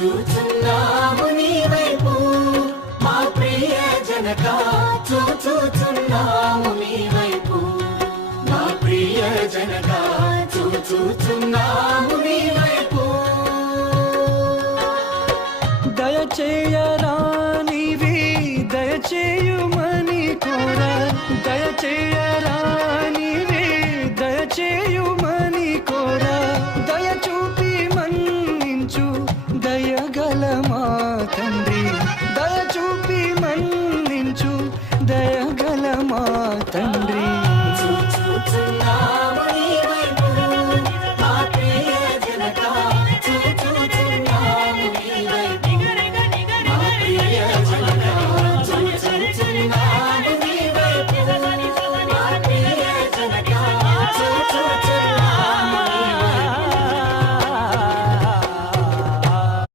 చూచున్నాము నీ వైపు. మా ప్రియ జనక చూచుచున్నాము నీ వైపు. మా ప్రియ జనక చూచుచున్నాము నీ వైపు. దయచేయరా దయగలమా తండ్రి? దయ చూపి మన్నించు దయగలమా తండ్రి?